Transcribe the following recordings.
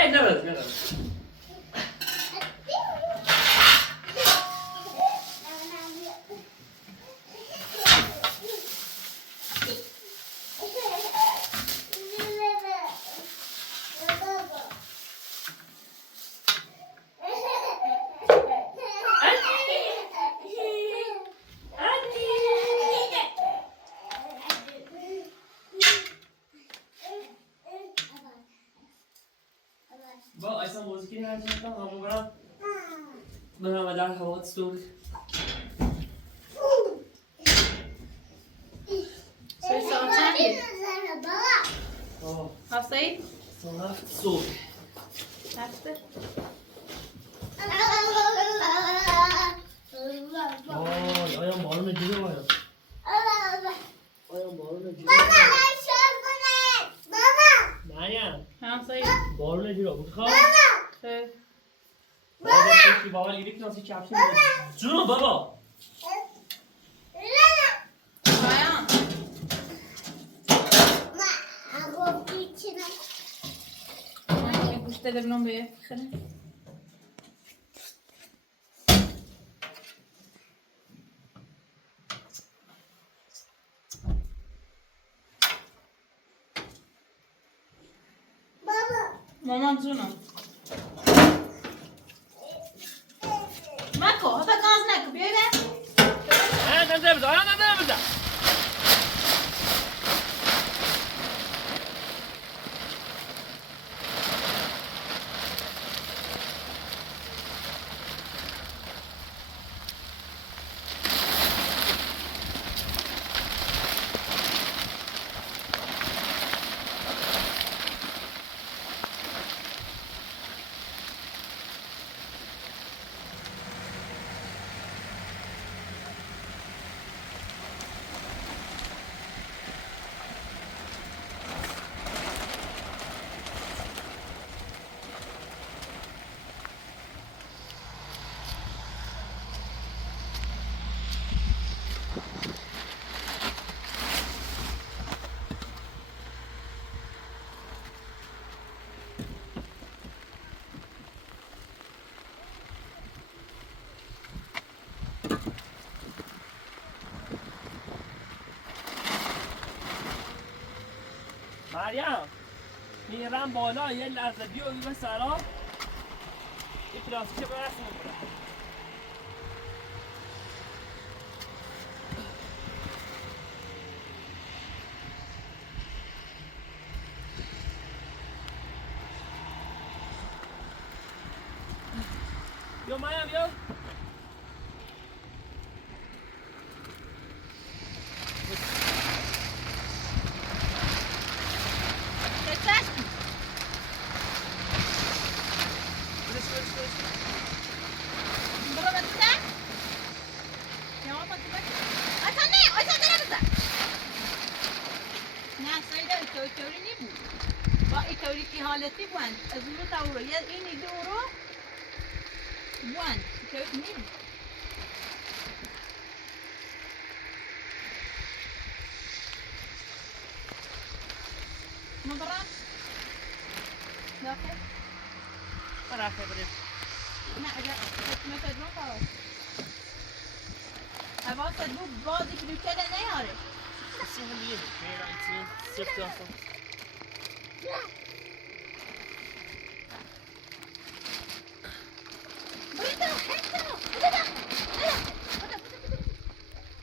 Nej, nej. با اصلا موزیکی نشستم همون برم در هوا ستوری ساعت چندی؟ آه 7 ساعت؟ ساعت 7 صبح 7 آی آیام بارون دیگه آیام بارون دیگه مریم بارون دیگه بود خواه بابا لیری کناسی کفشی بود جونو بابا Bayan. Ay, گوشت لبنان به خیلی. مامان جونم. مکو، حتی گاز نکو بیای به. نه بزن مریم میرم بالا یه لحظه بیا به سلام یه پلاستیک برسیم کنم بیا مریم بیا حالتی بوند از اون رو تا اون رو یه اینی دو رو بوند که نیم مبرم داخل رفته بریم نه اگر حکمت ادرون خواهد حواست بود بازی کلوکل نیاره کسی هم یه میرم ایتین سفت هستم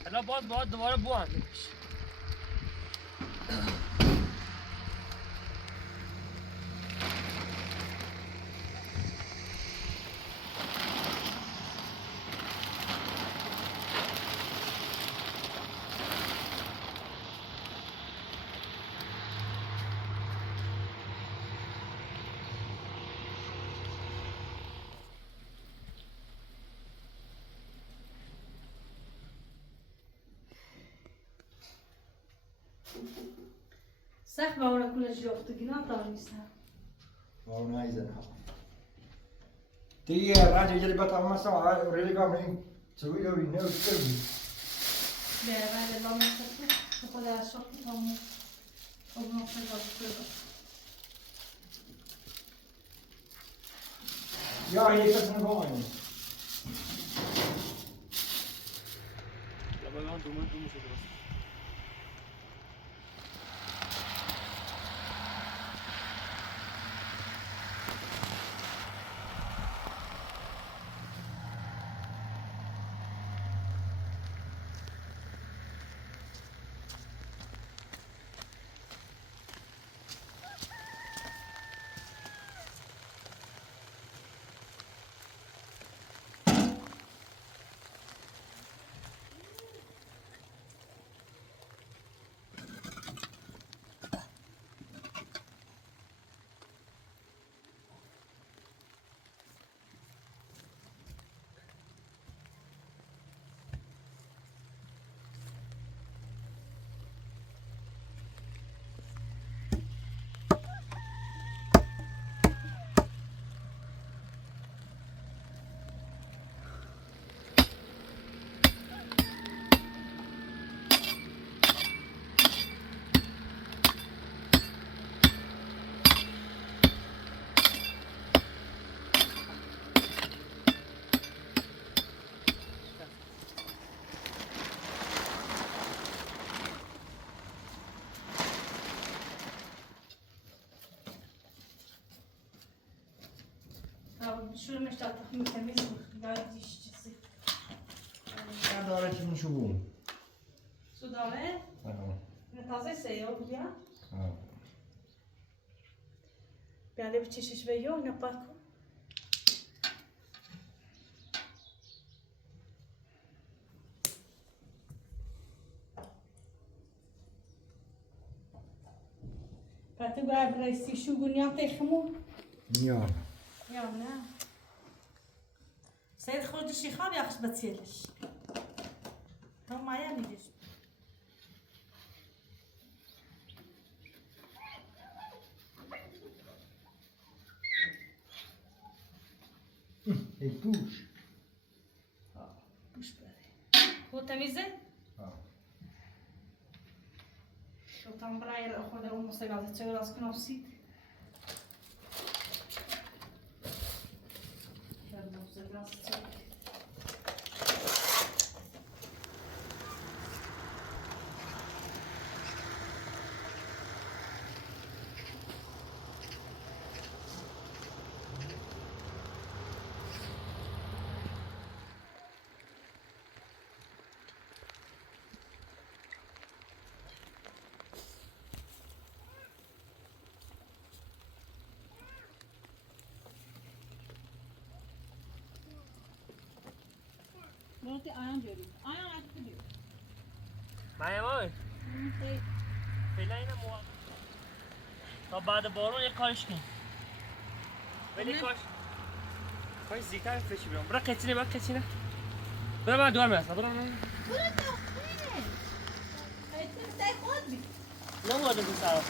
الان باید دوباره بوهند بشه سخت با اون کلش جفتگی نتاریستم واو نایزن ها دیگه راجع جلی بطعم مسا ریلی قامن سوی لو اینو سوی بعد الله مستقیم خدا اشراف تمام اون خیلی باشه Ja, je kan er nog een. Ja, maar dan doen we het erop. شو مش تعرف مكمل قاعد يشتغل Ja, daar is een schoen. سودانه Ja. تازه سیاه بیا Ja. بیاله بچشش بیو اینو پاک کن پاتو باید رئیسی شو گونیام تخمو Ja. یا نه سید خودشی خواب یخش بتیلش هم مایا میگیش Ik poes. بوش بره خود تمیزه؟ Ja. شو tam برای خود رو مستقل چه راست کنم سید Berarti ayam jadi. Ayam ada video. معايا ماي فعلا اینا تا بعد بارون یک کارش کن ولی کاش زیتر فشی بیام برا قطینه برا قطینه برا من دوار میرسم برا من Burası ne? Hayatım sen koy bir. نه وارد این طرف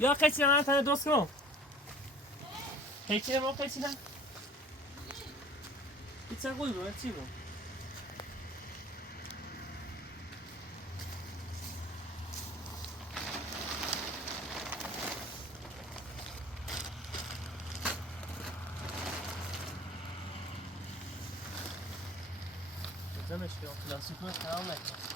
یا قطینه من تنه درست کنم قطینه ما قطینه بیتر قوی برو چی برو زمش که پلاستیک رو خراب نکنم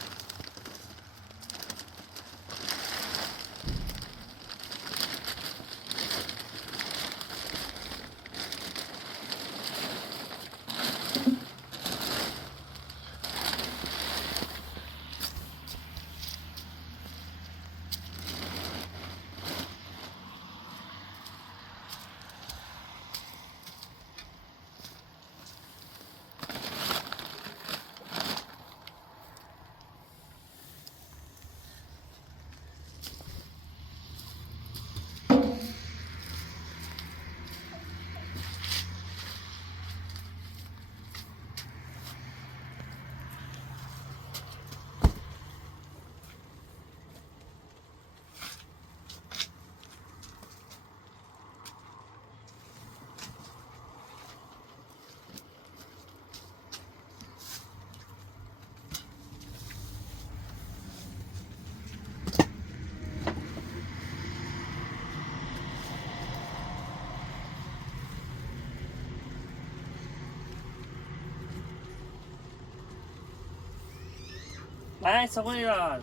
Nej, så går jag.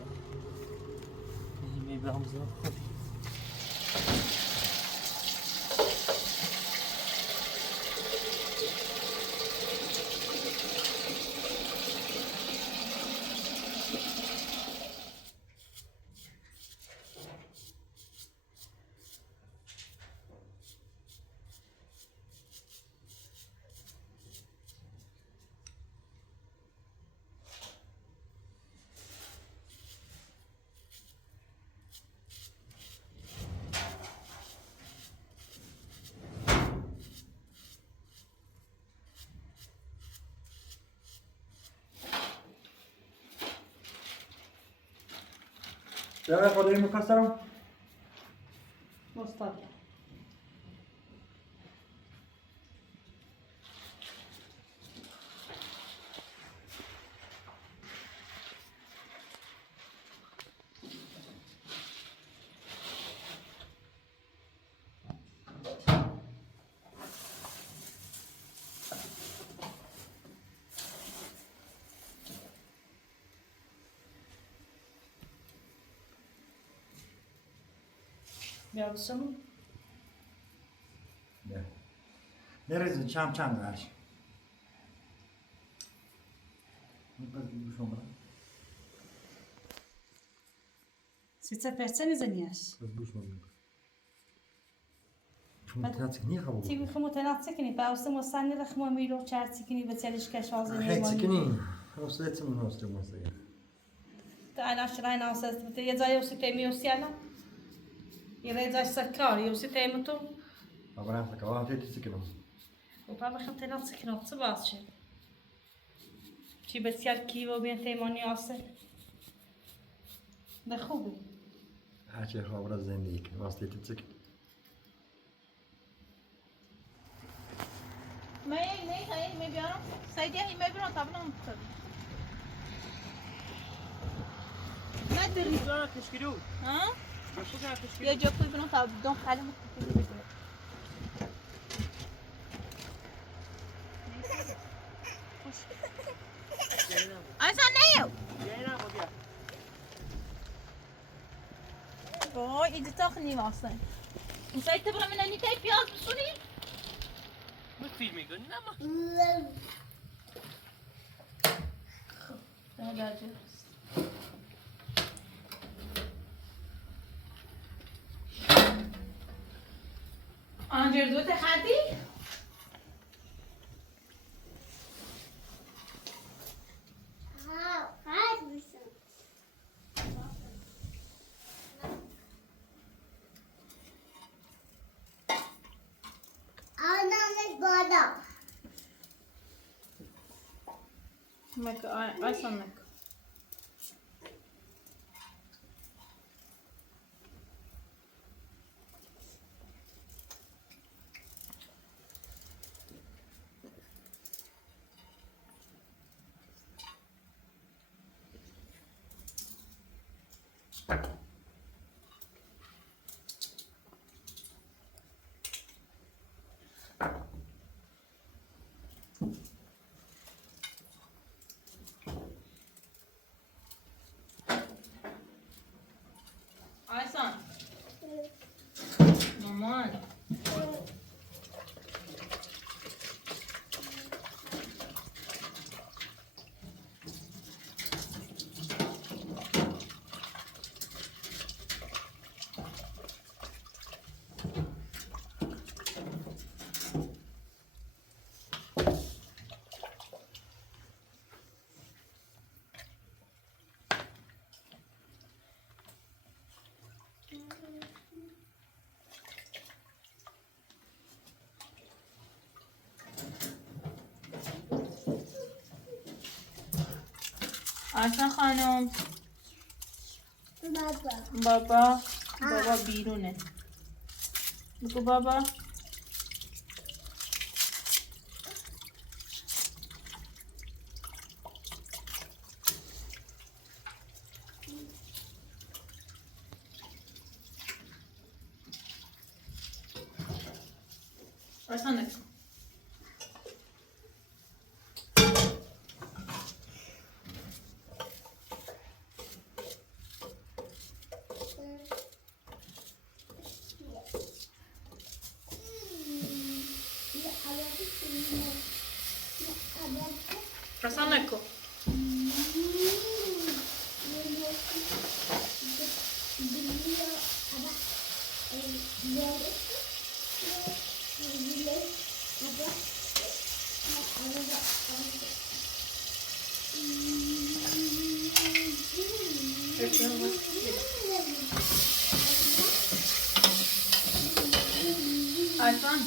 Mi bromsa. Ja, vad är det med kastar då? مصطفى Yavrusun Ne? Neresi çam var? Bu şoma. sice perceni zaniaš. Rozbušmo mi. Mutatsik niye kabul? Ti bih mutenat sekini, pa usam osani rahmo miro čar sekini baceliš kašval za Hej, cikini. Osletim onu ostrumasa ya. تعال عشرين عصا يزاي وستة وسيانا يريد سكر وستة متو Abran sa kawa hadi cikini. وبابا خمتي نفسك نفس باصش شي بس يركي وبين ثمانية عصا ده خوبي Hace khabra zendik. Vaslet cik. ما بیارم سعیدی این میبرم تا بنام نداری Şurada teşkili. ها Şurada teşkili. یا جا کوی بنام تا دم خاله متفیدی اصلا نیو Yayına bak ya. وای ایدی تاخنی واسه سعید تبغى من اني تاي بياز بسوني Bu filmi gördün ama. هذا أنا جردوت خدي مك أصلاً Aysan. Maman. Aysan خانم بابا بابا بیرونه بگو بابا Aysan ne? اصلا نکن. Alfan.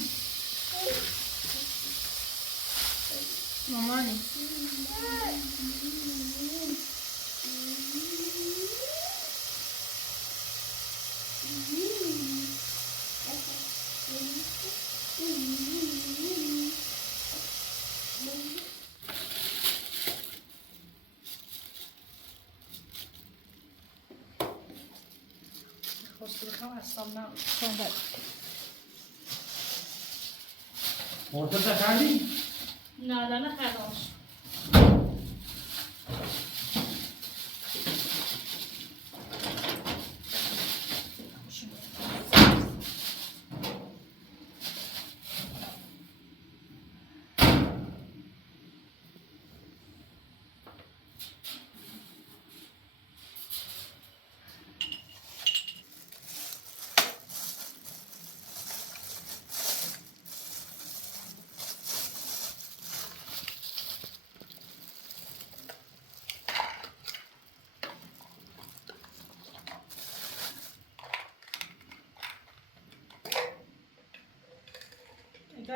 Mamani. خوش بخوام اصلا نه. مرتضی کردی؟ نه نه نخردمش.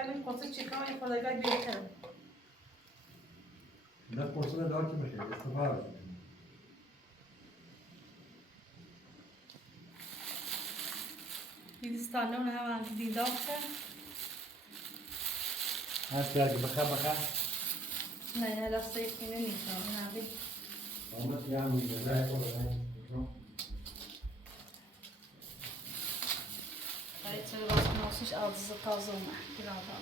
این قصه چیکار این خدایگاه بیرتره. نه پرسونه دار که میشه استفاده کنیم. دیستانه اون هم دیدار کرد. هست که بخیر. نه نه دسته اینه نیست نه بی. آمد یه هم میده نه کنه. Sonra basın olmuş ağzı taze olma. Biraz daha.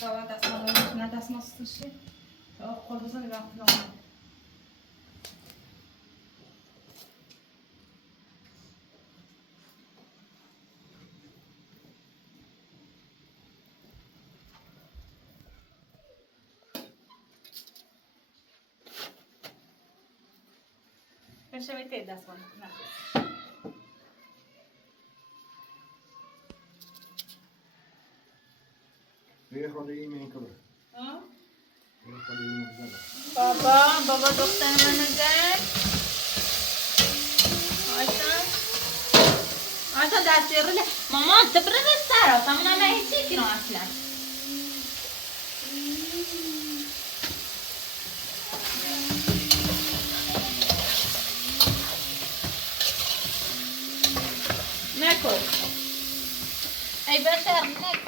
Daha dasmanın ne dasması dışı. O kolumuzun rahatlığı olmalı. Deixa eu meter das mãos. یه خاله این این کنه. یه خاله این بزنه. بابا دختر منو زد. آیتا دست رله. مامان تبرد سرا. تمنا نه هیچی کنم اصلا. نکن. ای بخیر نکن.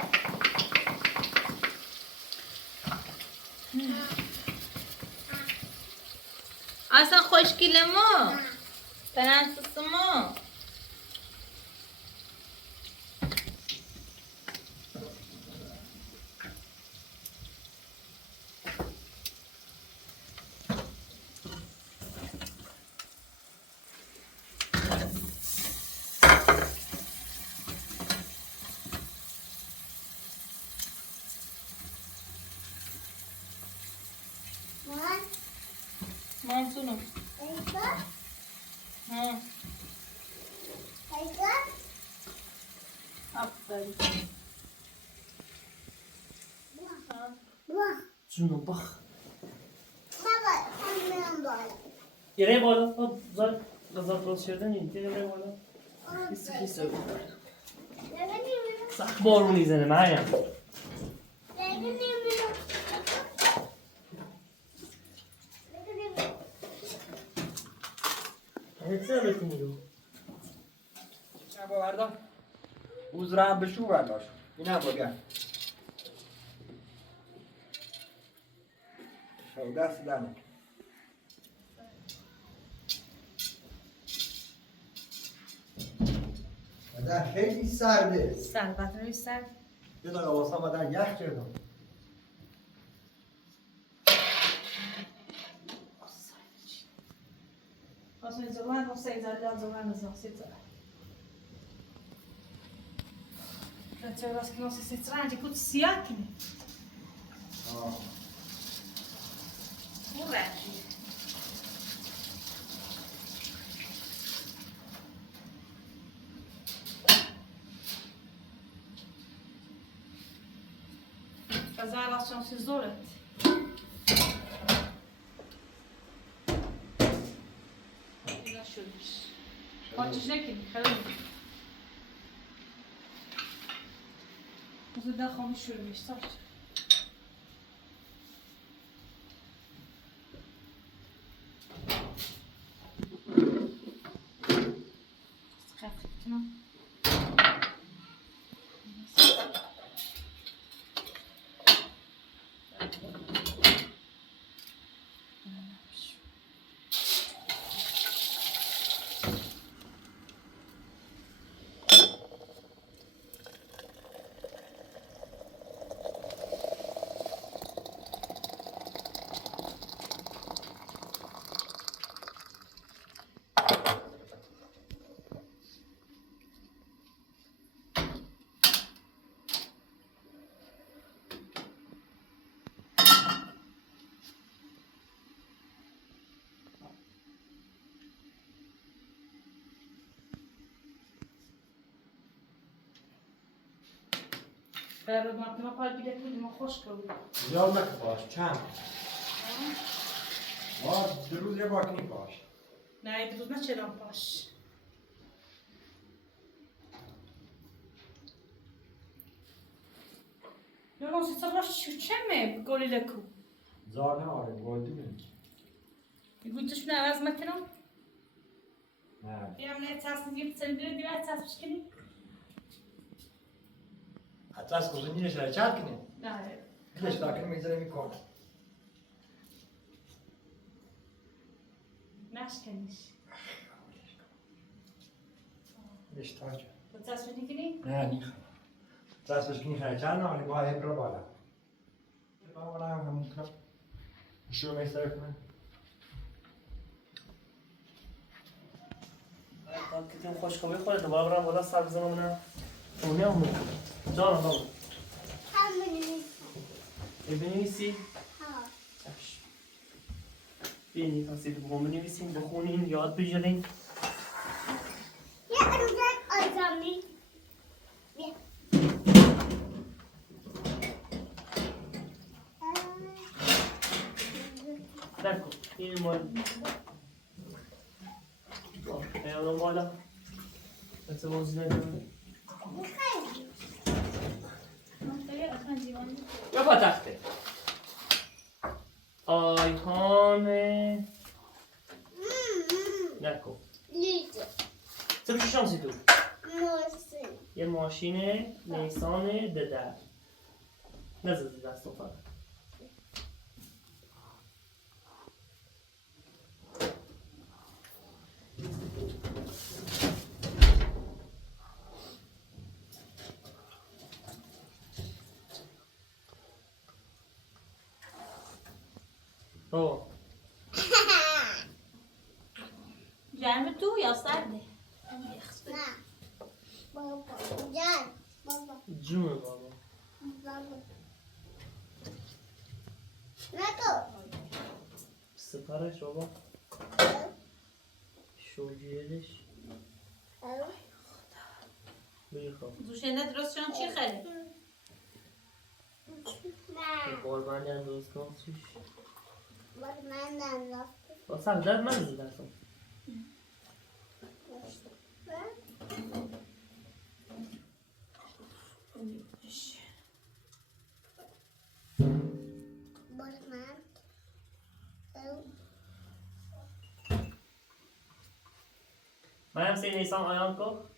اصلا خوشگله ما پرنسس ما مانسونم ها آفرین جونم بخ یه بالا خب زن غذا درست شده نیست یه بالا کیسه سخت بارون میزنه مریم چه بکنی رو چه باوردار اوز را بشو برداشت اینا بگه شو دست دارم مادر خیلی سرده. سر روی سر. یه دقیقه واسه مادر یخ کردم. Als we zo lang nog steeds uit dat zo lang is nog zitten. Dat je was nog steeds aan, je kunt siakne. آه. Hoe raak je? Kazar als je ons zorgt. شدش آتش نکنی خیلی موزه ده خاموش شده میشتر خفت کنم در مطمئن پای بیده کنیم و خوش کنیم زیاد نکن باش چند ما دو روز یه بار کنیم باش نه دیروز نچرم پاش یونس سی باش چمه گلی لکو زار نه آره گلدی بینی میگوی توش نه عوض مکنم نه بیام نه تصمیم گیرد سنی بیره دیره تصمیم کنیم حتی از کزونی نشه چند کنیم نه دیگه تا کنیم میذاره میکنه نشکنیش اشتاج تو تصمیم کنی؟ نه نیخوام دستش کنی خیلی چند نه حالی باید برو بالا بالا هم همون کنم شو میستره کنم که تیم خوش کنی خورده دوباره برام بالا سر بزنم اونه همون جان همون بنویسی؟ ها چشم بینی تصیب بگم بنویسیم بخونیم یاد بگیریم یه عروضک آزامی نکن این مال ایالان بالا مثل بازی ندارم یا با تخته آیهان نکن لیزه چه بشه شانسی تو موسیم یه ماشین نیسان ددر نزدی دست فقط گرم تو یا سرده؟ نه بابا جان بابا جون بابا بابا نکو سپرش بابا شوگیرش بخواب دوشنده درست شدن چی خیلی؟ نه باربندی هم درست کن سوش باز من نرفت با سر درد من زد درستم باز من من هم سی نیسان آیان کن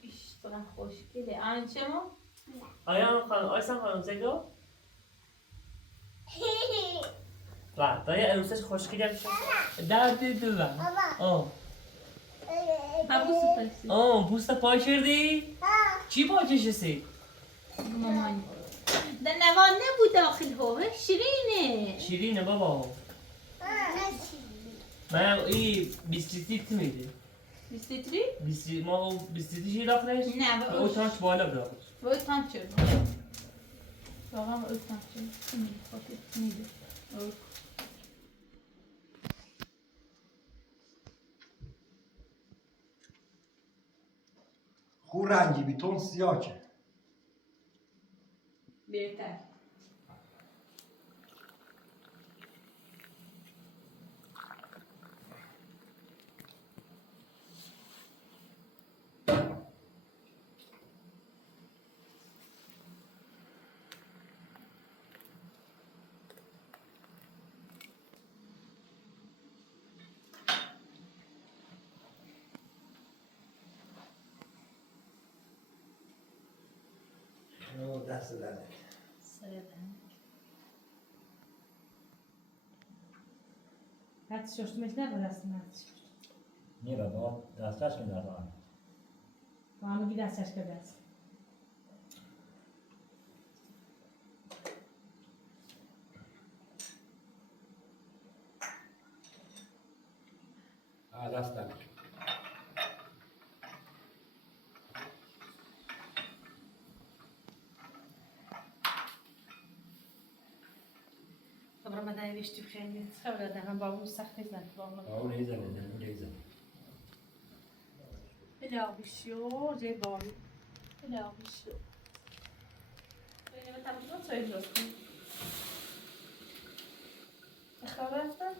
ایشترا خوشگله آنچه ما؟ آیان خانم آیسان خانم زگو راه دایی عروسش خوشگلی هم شد درد دلم بابا آه بابو سپرسی پوست پای کردی؟ چی پاکش هستی؟ مامانی ده نوان نبود داخل هو شیرینه شیرینه بابا من ای بیستریت میده بیستیتری؟ ما بیستریت چی داخلش؟ نه به او تاچ بالا براخش باید تام چرد واقعا باید تام چرد میده خاطر میده خو رنگی بیتون سیاه که بهتر دست دنه حتی ششتمش نبود اصلا نیره با دستش که در آن و همه دستش کرده است دست دنه طبعا ما نوشتی خیلی خیلی دارم با اون سخت نیستن اون ایزه ایزه بلاویشو جای بارو بلاویشو بینه تبدیل سایی درست کنی اخواب رفتن؟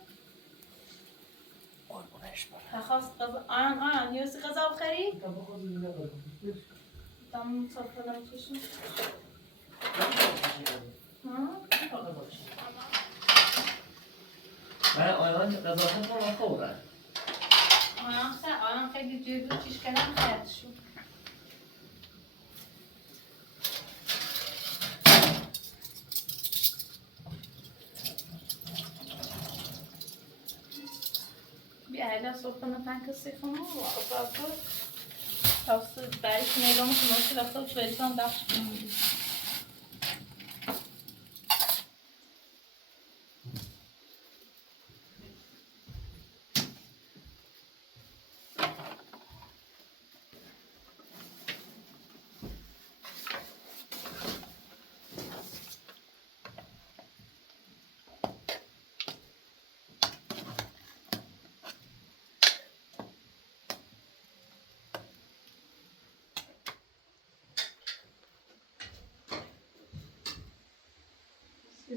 قربونش برم خواست غذا آن نیازی غذا بخری؟ دام صفحه نمیکشیم من آیان غذا خورم خوردن آن خیلی جوی بود چیش کردم خرد شد بیا هلا صبح نتن کسی کنم و اصلا تاسو برایش نگاه میکنم که رفته و چوریتان داشت کنم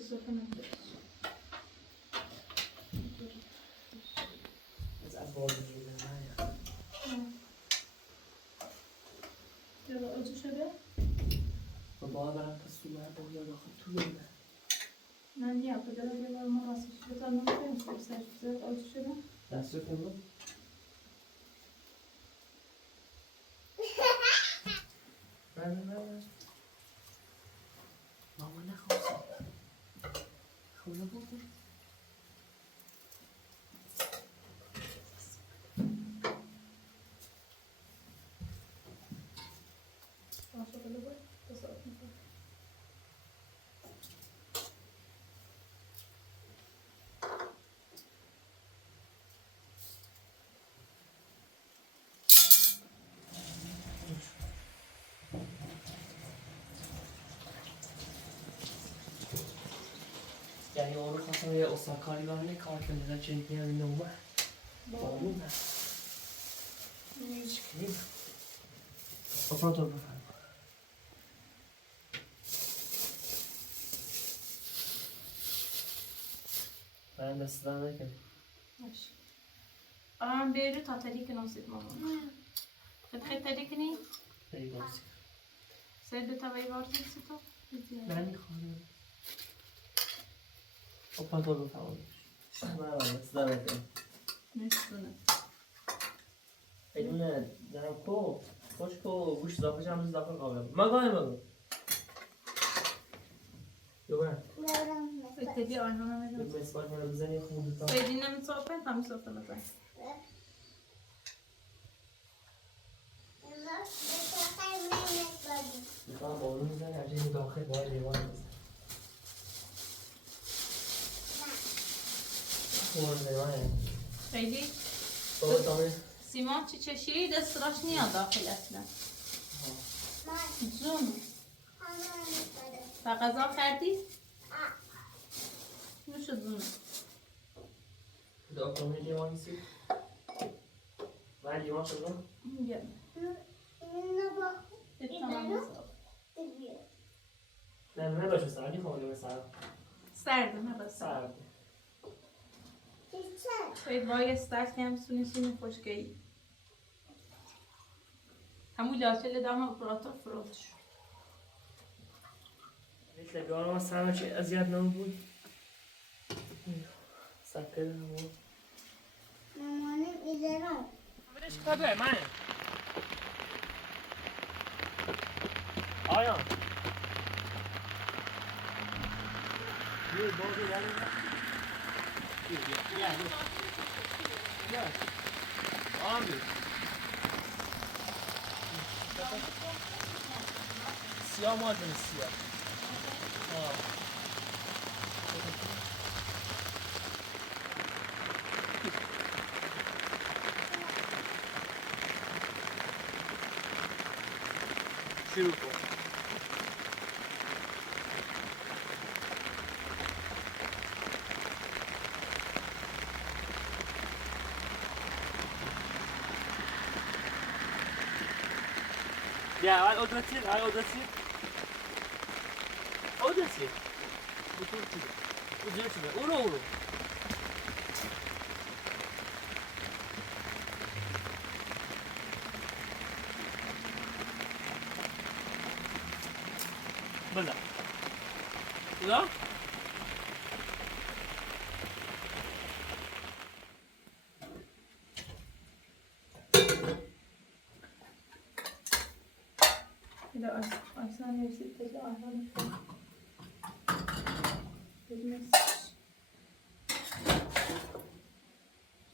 صبح نتن از بازی شده یالا اوجو شده؟ بابا برم پس تو باید باید داخل تو بگم نه نیا کجا رو یه بار ما راستش بتا نمیکنیم سر سر اوجو شده؟ دست رو کنم ماما نخواستم خونه بودم باشه بله باید تصارف میکنم یعنی اون رو خواستم یه استاکاری برای کار کنه چنگی هم نومه بابونه نیش بفرد رو بفرد من دست دارم نکن باشه آن بیرو تا تریک نوسید ماما خیلی تریک نی؟ بری بازی سه دو تا وی وارد سی تو؟ من میخوام بفرد رو بفرد من دست دارم نکن نیستونه بدون دارم کو خوش کو گوش داخلش هم داخل قابل مگاهی مگاه دوباره اتبی آنها نمیدونم یک مسواک من بزنی خوب تا بدین نمیصافه هم میصافه مثلا داخل باید لیوان بزن اون لیوانه خیلی بابا تامه سیمان چی چشیری دستراش نیاد داخل اصلا جون و غذا کردی؟ نوش جون داخل لیوان سی من لیوان شدم میگم نه نباشه سردی خواهیم سرد سرده نباید سرد باید وای استرس کنم سونی خوشگهی همون لاچل دام اپراتور فروت شد مثل بیارم از سرما چه اذیت نبود سکر نبود مامانم ایدارم بدش کار من آیان یه بازی داریم بیا آمیر سیاه مازن سیاه شروع کن Ya, al odasın. Odasın. Uzun çubuk. Uru. Böyle. Ya? Bir de Arslan Üniversitesi Arhan Bilmez.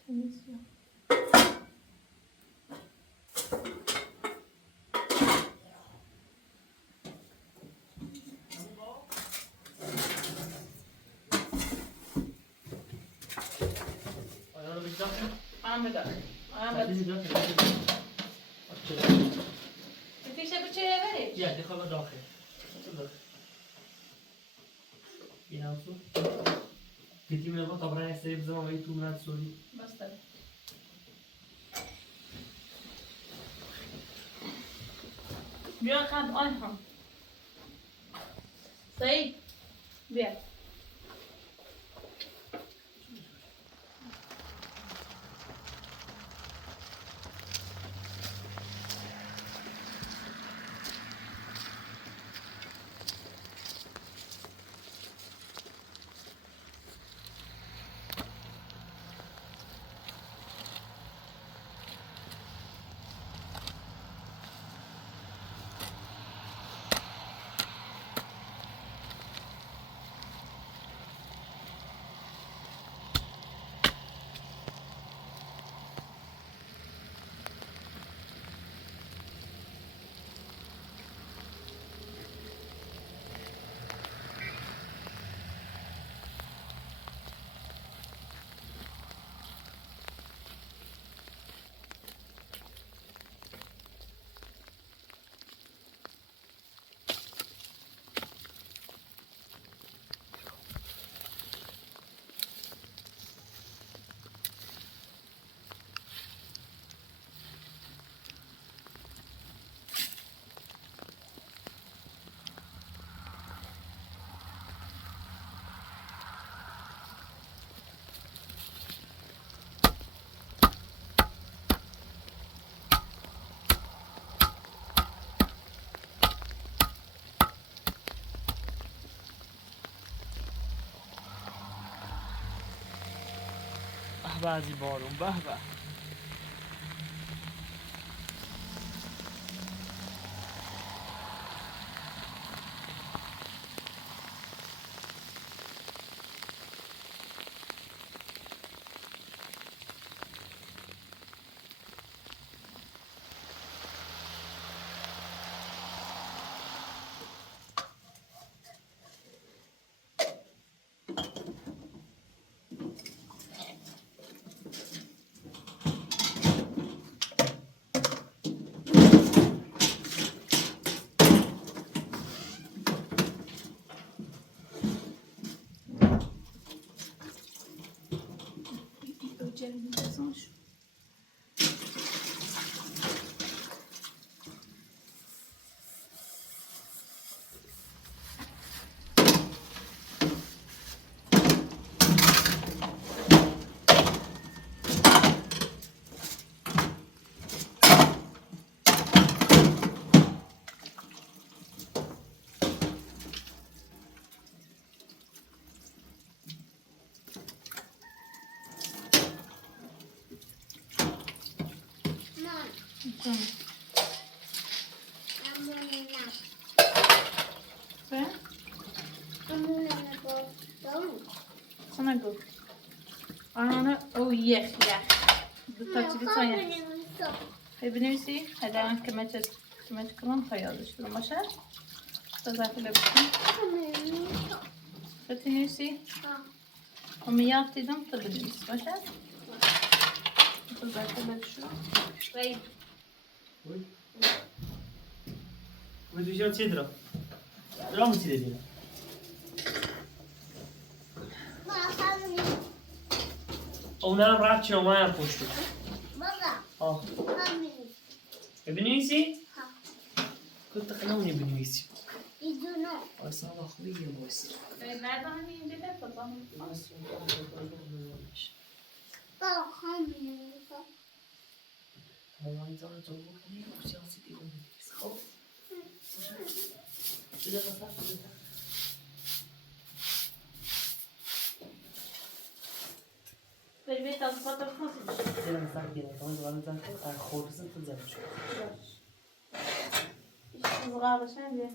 Temiz ya. Ayağını bir dakika. Ahmet abi. Ahmet. Bir dakika. Tişe bıçağı verir. Ya, دخل داخل. تفضل. ينامسو. كنتي من الوقت طبعا يستريب زمان ويتو من هاد سوري. Bas tabii. بیا خد آنها سعید بیا بعضی بارون به به. جلدی بزنش. Mom, Tamam. I'm running now. Ve I'm running go down. sana gol. Ana o yeh. Bu taçlı sayı. بنویسی هدایان کمچ کنم تا یادش کنم باشه بذارت ببینم بتنویسی اما یاد دیدم تا بنویس باشه بذارت ببینم طيب بدي جاي تدرى لا مو تدري او نام راتشنا ما يرفوشتو اه بنويسي كنت خلوني بنويسي اصلا اخويا موسي بعد هم اینجا بفرستم والله يزال جوك ليه وسياسي دي بنويس خلاص شده قصة شده بری بیت از خاطر خاصی زي ما صار كده كمان زمان زمان خورس تنزل شو صغار باشن دیگه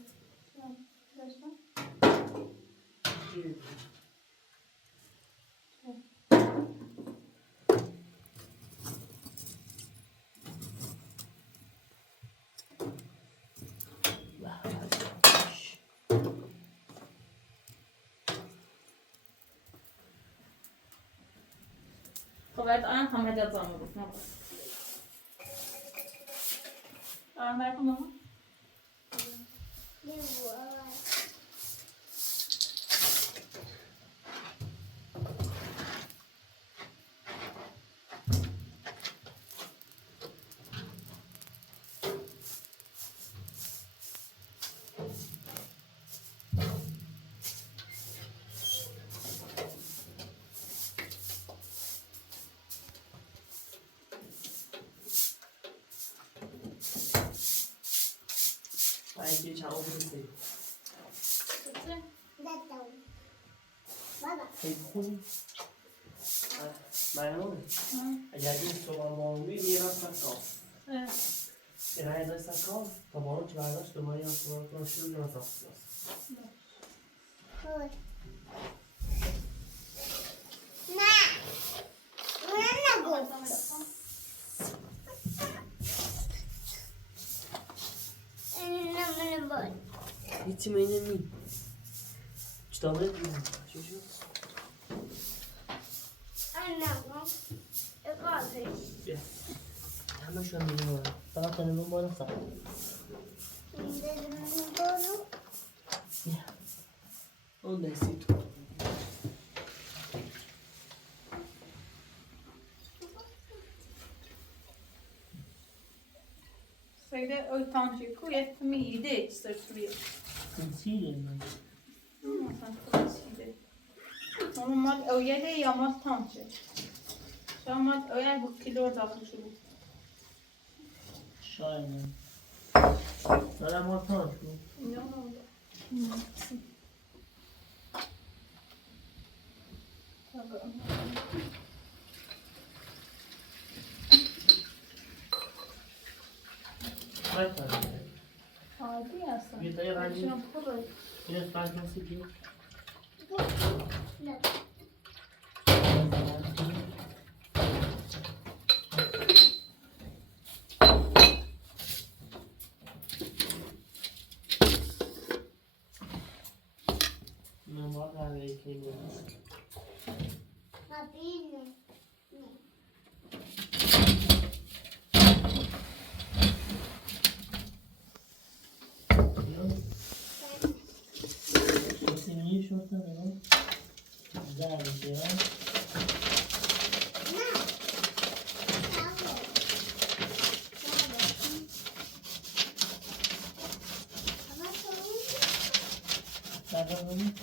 خب باید آن همه جا زمان بود نبود آن باید کنم Aí já ouve você. Tem ruim. Mas não. A gente só uma mão e vira essa calça. E aí essa calça, tá bom? Tu vai lá, tu vai lá, tu vai lá, tu vai lá. Hiç yemeğine mi? Çıtalı yapayım. Çocuğum. Gel. Hemen şu an benim var. Sana tanımım bana sağ. Gel. Onu da istedim. Söyle o tanşiku yetimi iyiydi istersen. Concealer mı? Normal öyle yamaz tanşı. Yamaz öyle bu kilo dağıtı şu. Şahane. Sana mı tanış mı? Ne oldu? Kaç tane? Hadi ya sen. Bir de bence Şuna koy. biraz farklısı gibi. Normal kahve ekmeği. Niye şortlar var? Güzel bir şey var. بردار ببین.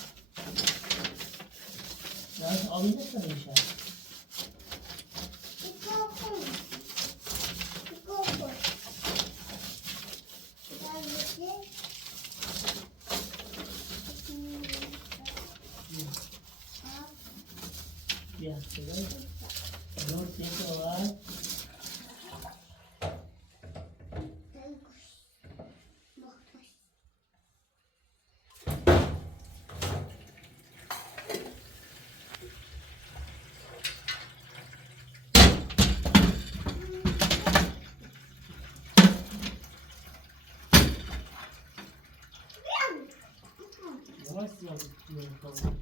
نه آبی نشده میشه. بیا صدای نور سیخ آور. واسه میام.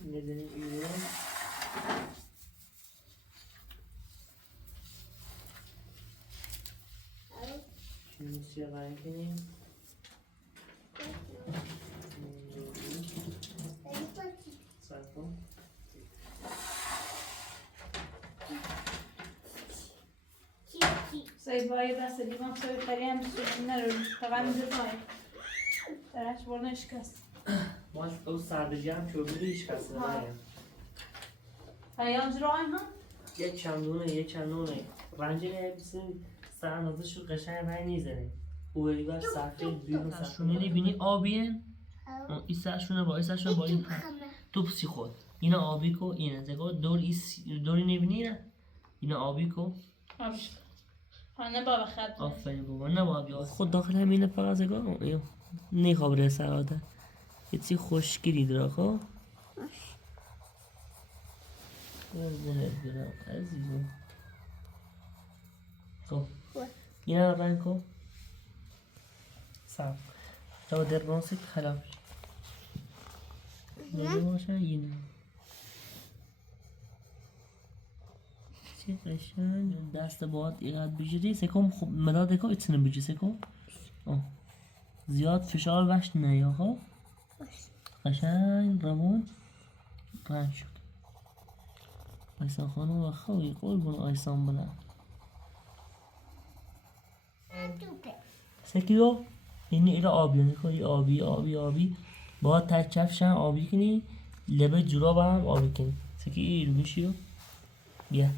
می‌دونی اینو چی رنگ کنیم؟ سرکن. سید وای بس دیگه سوی خریم سوی نرو فقط میده پایین درش برنه شکست ما او سردجی هم شو بوده هیچ کسی نمیم پیام جرای هم یک چندونه رنج نبیسیم سر اندازه شو قشنگ رنگ نیزنیم او ایگاه صفحه بیرون سرشونه نبینی آبیه این سرشونه با این تو پسی خود اینا آبی کو اینه زگاه دوری نبینی نه اینا آبی کو آبش نه بابا خد آفرین بابا نه بابا خود داخل همینه فقط زگاه نیخواب ره سراده یه چی خوشگیری داره خب بزنه برم عزیزم خب اینا رنگ کن صاف تا در راسک خلاف دیگه باشه اینه چه قشنگ دست باید اینقدر بجری سکم خب مداد که ایتونه بجری سکم زیاد فشار بشت نیا ها قشنگ روان رنگ شد آیسان خانم و خوی قربون آیسان بلند سکیو اینی ایرا آبی میکنی آبی باید تک چفشم آبی کنی لبه جوراب هم آبی کنی سکی ایرو میشی بیا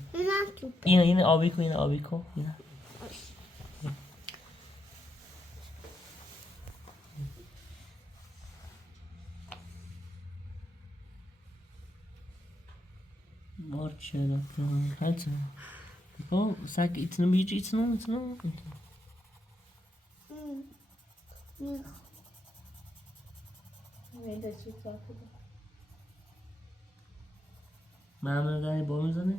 این آبی کن اینا Var şöyle hadi. O sanki içine bir içine. میده چی صافه معمولا داری با میزنه؟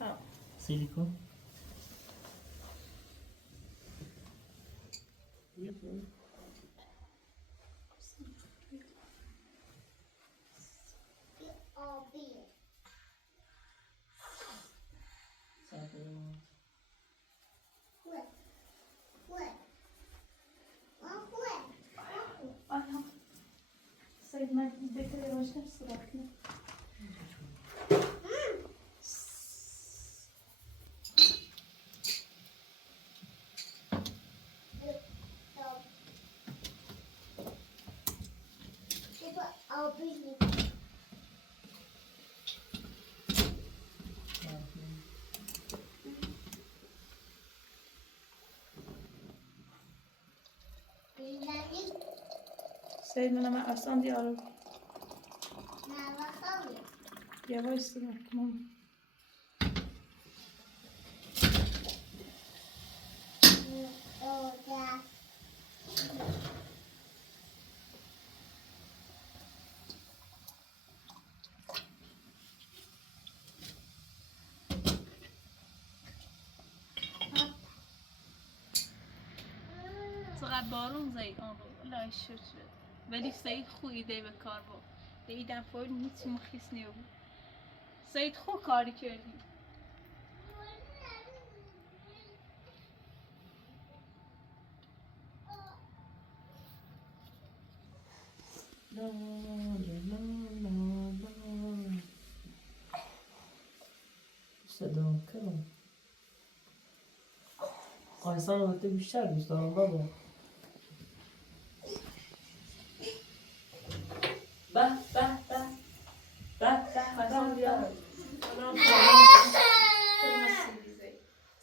ها سیلیکون سید من بکره روش نفس رکنه سید منم اصلا دیارو یواش سرک من بارون زید آن رو لای شد ولی سعید خو ایده به کار بود دیدم فور هیچ مخیص نیوم سعید خو کاری کردی صدا کنم آیسان رو حتی بیشتر دوست دارم بابا به به به به به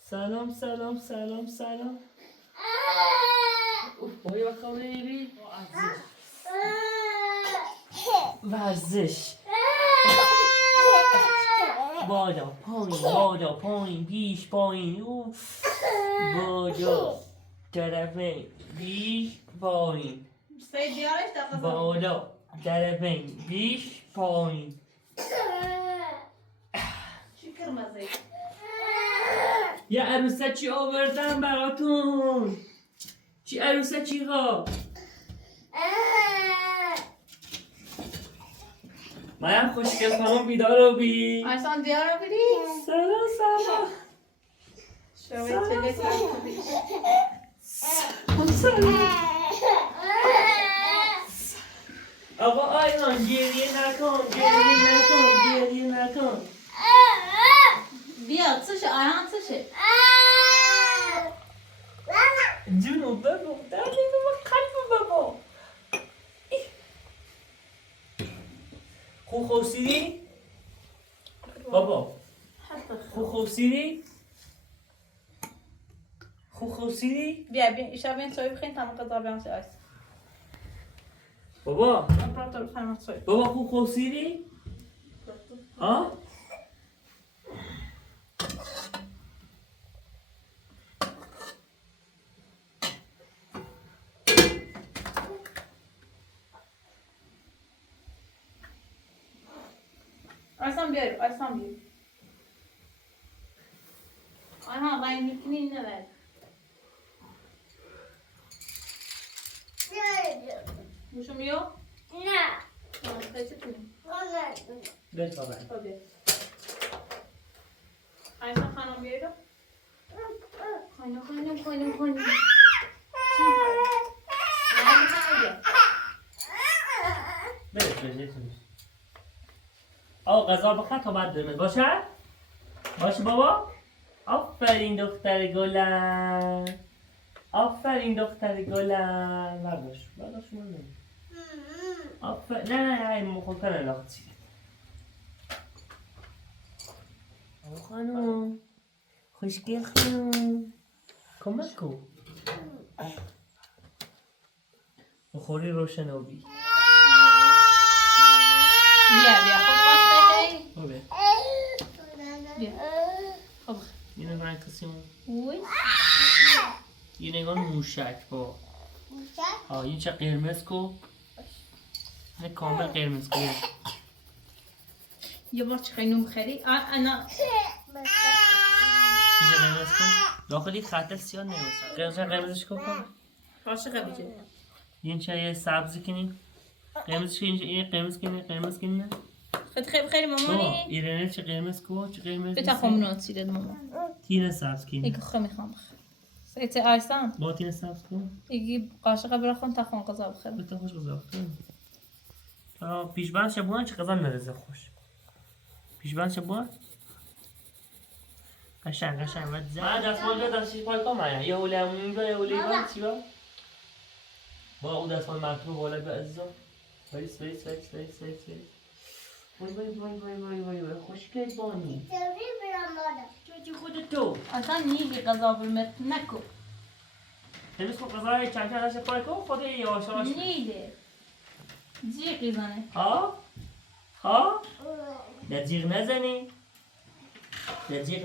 سلام سلام سلام سلام بایی بخواه بیبی ورزش بادا پایین پیش پایین بادا طرفین پیش پایین سعید بیارش دقیقا بادا طرفین پیش پایین چی کرمزه یه عروسکی آوردم براتون چی عروسکی ها مایم خوشگل خانم بیدار بی آیسان دیارا بیدی سلام سلام شوی چلی سلام آقا آیان گریه نکن بیا چشه آیان چشه جونو ببو دردی بابا قلب بابا خوب سیدی؟ بابا خوب سیدی؟ بیا بیا ایشا بین سوی بخین تمام قضا بیان سی آیس بابا امپراتور بخیر سوی بابا خوب سیدی؟ ها؟ آیسان بیار آیسان بیار آنها باید میکنی نبود موشو میو؟ نه خیلی کنیم بیش بابا بیا آیسان خانم بیار خانم بیش آقا غذا بخور تا بعد بریم باشه بابا آفرین دختر گلم برداشت من آفرین نه مخوکن الاخت چی آقا خانم خوشگل خانم کمک کن بخوری روشنابی بیا خود باش بخیر بیا خب اینو رنگ کسیم اوی یه نگاه موشک با این چه قرمز کو نه کامل قرمز کو یه بار چه خیلی بخری انا اینجا قرمز کو داخلی خط سیاه نمیسه قرمزش کو کن عاشق بیچه این چه یه سبزی کنی قرمزش که اینجا این قرمز کنی نه خیلی مامانی ایرانه چه قرمز کو چه قرمز بتا خمرون سیدد مامان تین سبز کنی ایگه خو میخوام بخیر سیت آیسان با تین سبز کو ایگه قاشقه برا خون تا خون قضا بخیر بتا خوش قضا تا پیشبند شبوان چه قضا نرزه خوش پیشبند شبوان قشنگ باید زن من دستمال بیاد دستش پای کام هایم یه حوله همون با یه حوله ایوان چی با؟ با اون دستمال مرتبه بالا به عزیزم ویس وای خوشگل بانی چه خودتو آیسان نیگه قضا برمت نکو تمیز کن قضای چند دست پای کام خود یواش نیده جیقی زنه ها؟ نه جیغ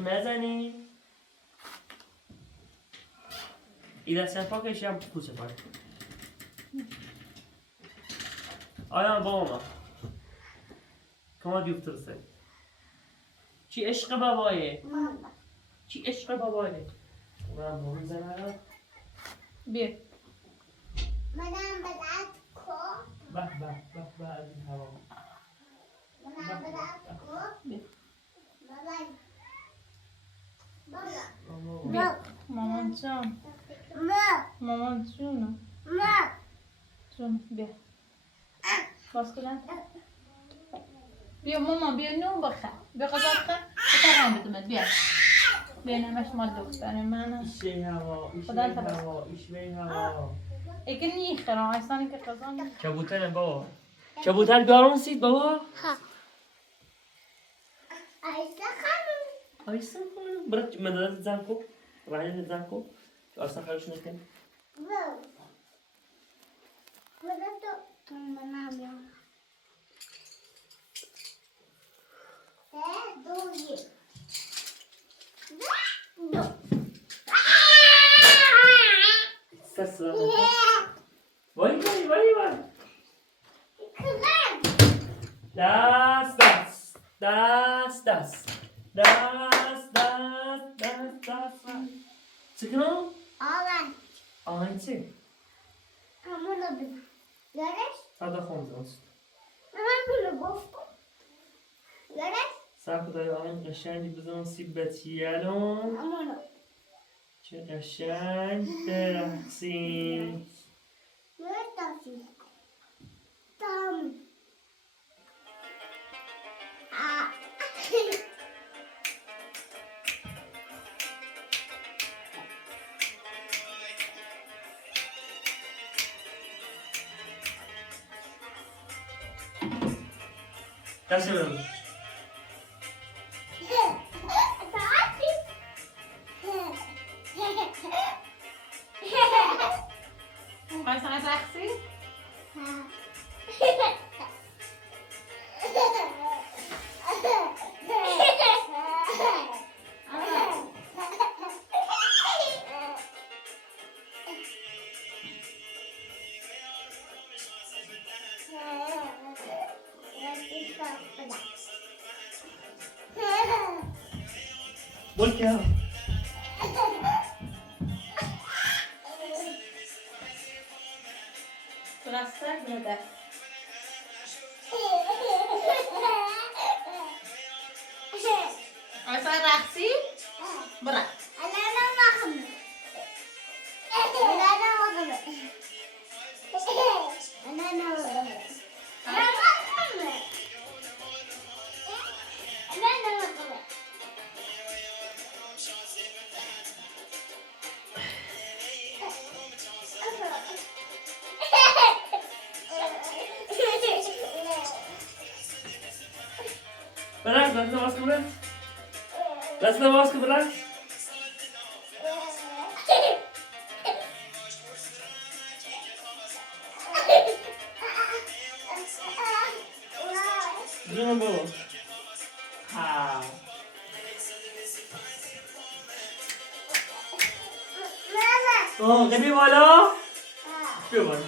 نزنی این دست پاکش هم کوچه پاک آیا با کما دیفترسه چی عشق بابایه من برون زنه بیا منم بدأت کو به به به به از این هوا. منم بدأت کو بابا بابا بیا مامان جان مامان جونم جون بیا باز کن بیا مامان بیا نون بخور بیا غذا بخور بخورم بدمت بیا بیا نمش مال دختر منم ایشه هوا ایشه خدا تبارک. هوا ایشه هوا. اگه نیخرم اصلا که غذا نیخرم کبوتر بابا کبوتر بیارون سید بابا ایسا خانم آیسا خانم برای مدرسه زن کو راهی زن کو آسا خرش نکن بده تو منم یا دو یک دو سس وای وای وای وای دست دست دست دست دست دست دست دست چکنم؟ آون آهنگ چی؟ همونو بزن یارش صدا خون دوست من بلو گفتم یارش سر خدای آهنگ قشنگی بزنم سیب بچی الان همونو چه قشنگ برقصیم یارش داشتی تام دست برم اصلا از رقصی؟ بول که راسته بده اصلا رقصی؟ برای برعکس دست نماز کن برعکس دست نماز کن برعکس جونم بابا ها قدی بالا بیا بالا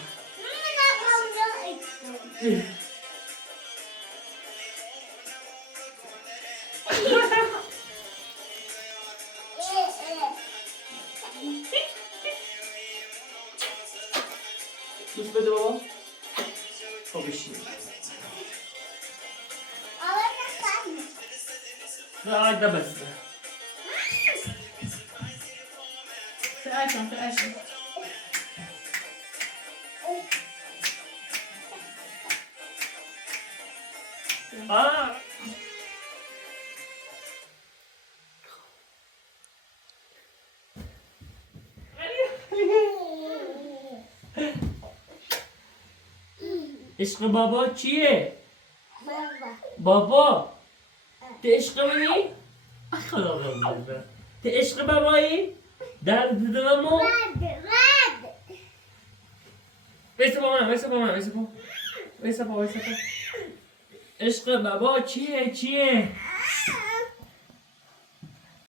دوست بده بابا خب بشین نه ده بسته تأشم تأشم عشق بابا چیه؟ بابا تو عشق منی؟ خدا بابا تو عشق بابایی؟ درد دلمو؟ ویسا با من ویسا با من ویسا با ویسا با ویسا با عشق بابا چیه چیه؟